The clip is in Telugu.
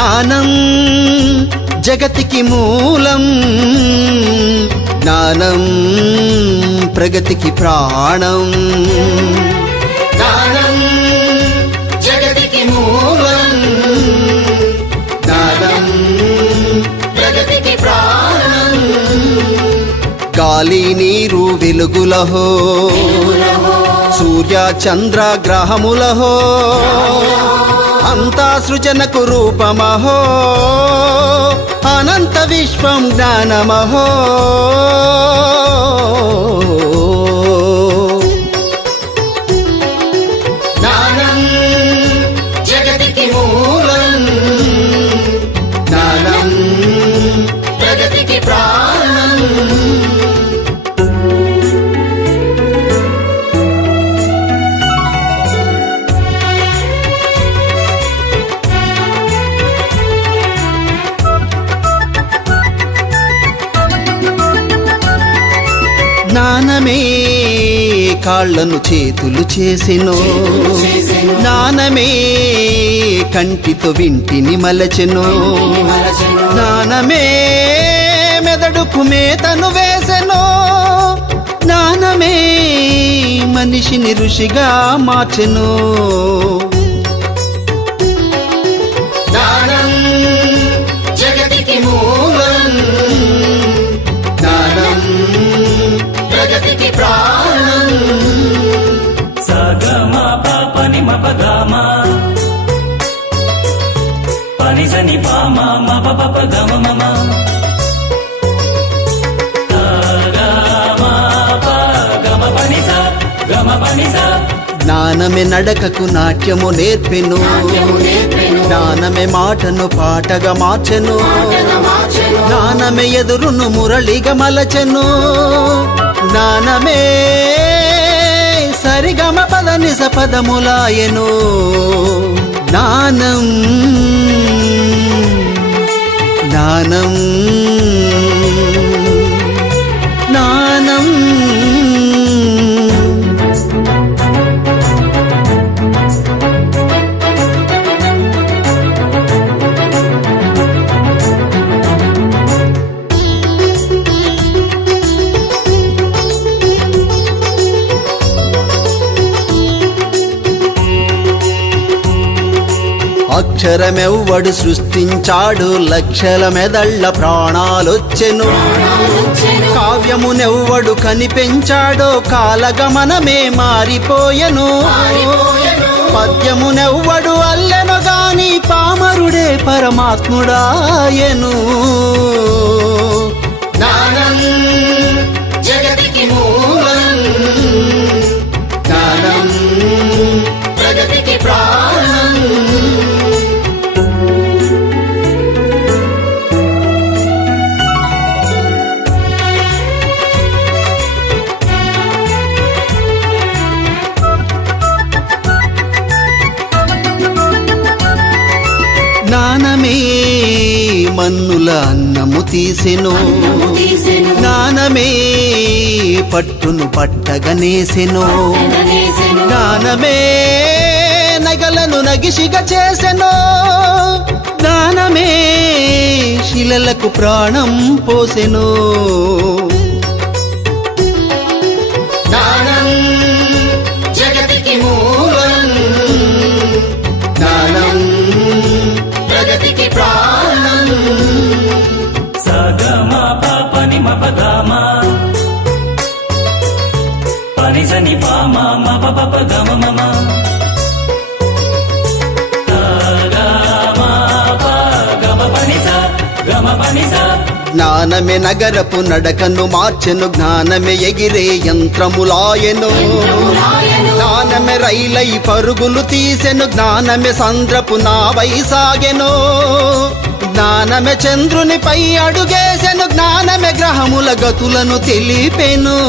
జ్ఞానం జగతికి మూలం జ్ఞానం ప్రగతికి ప్రాణం జ్ఞానం జగతికి మూలం జ్ఞానం ప్రగతికి ప్రాణం గాలి నీరు వెలుగులహో సూర్య చంద్ర గ్రహములహో అంతా సృజనకు రూపమహో అనంత విశ్వం జ్ఞానమహో జ్ఞానమే కాళ్ళను చేతులు చేసెను జ్ఞానమే కంటితో వింటిని మలచెను జ్ఞానమే మెదడుకు మేతను వేసెను జ్ఞానమే మనిషిని ఋషిగా మార్చెను పని మపగామ పనిసని పామ మప పప గమ మమ జ్ఞానమే నడకకు నాట్యము నేర్పెను జ్ఞానమే మాటను పాటగా మార్చెను జ్ఞానమే ఎదురును మురళిగా మలచెను జ్ఞానమే సరిగమ పద నిజ పదములాయను నానం నానం అక్షరమెవ్వడు సృష్టించాడు లక్షల మెదళ్ల ప్రాణాలొచ్చెను కావ్యమునెవ్వడు కనిపెంచాడో కాలగమనమే మారిపోయెను పద్యమునెవ్వడు అల్లెను గాని పామరుడే పరమాత్ముడాయను నానంద జ్ఞానమే మన్నుల అన్నము తీసెను జ్ఞానమే పట్టును పట్టగనేసెను జ్ఞానమే నగలను నగిషిగా చేసెను జ్ఞానమే శిలలకు ప్రాణం పోసెను జ్ఞాన నిజని పామ జ్ఞానమే నగరపు నడకను మార్చెను జ్ఞానమే ఎగిరే యంత్రములాయను జ్ఞానమే రైలై పరుగులు తీసెను జ్ఞానమే సంద్రపు నా వైసాగెను జ్ఞానమే చంద్రునిపై అడుగేసెను జ్ఞానమే గ్రహముల గతులను తెలిపెను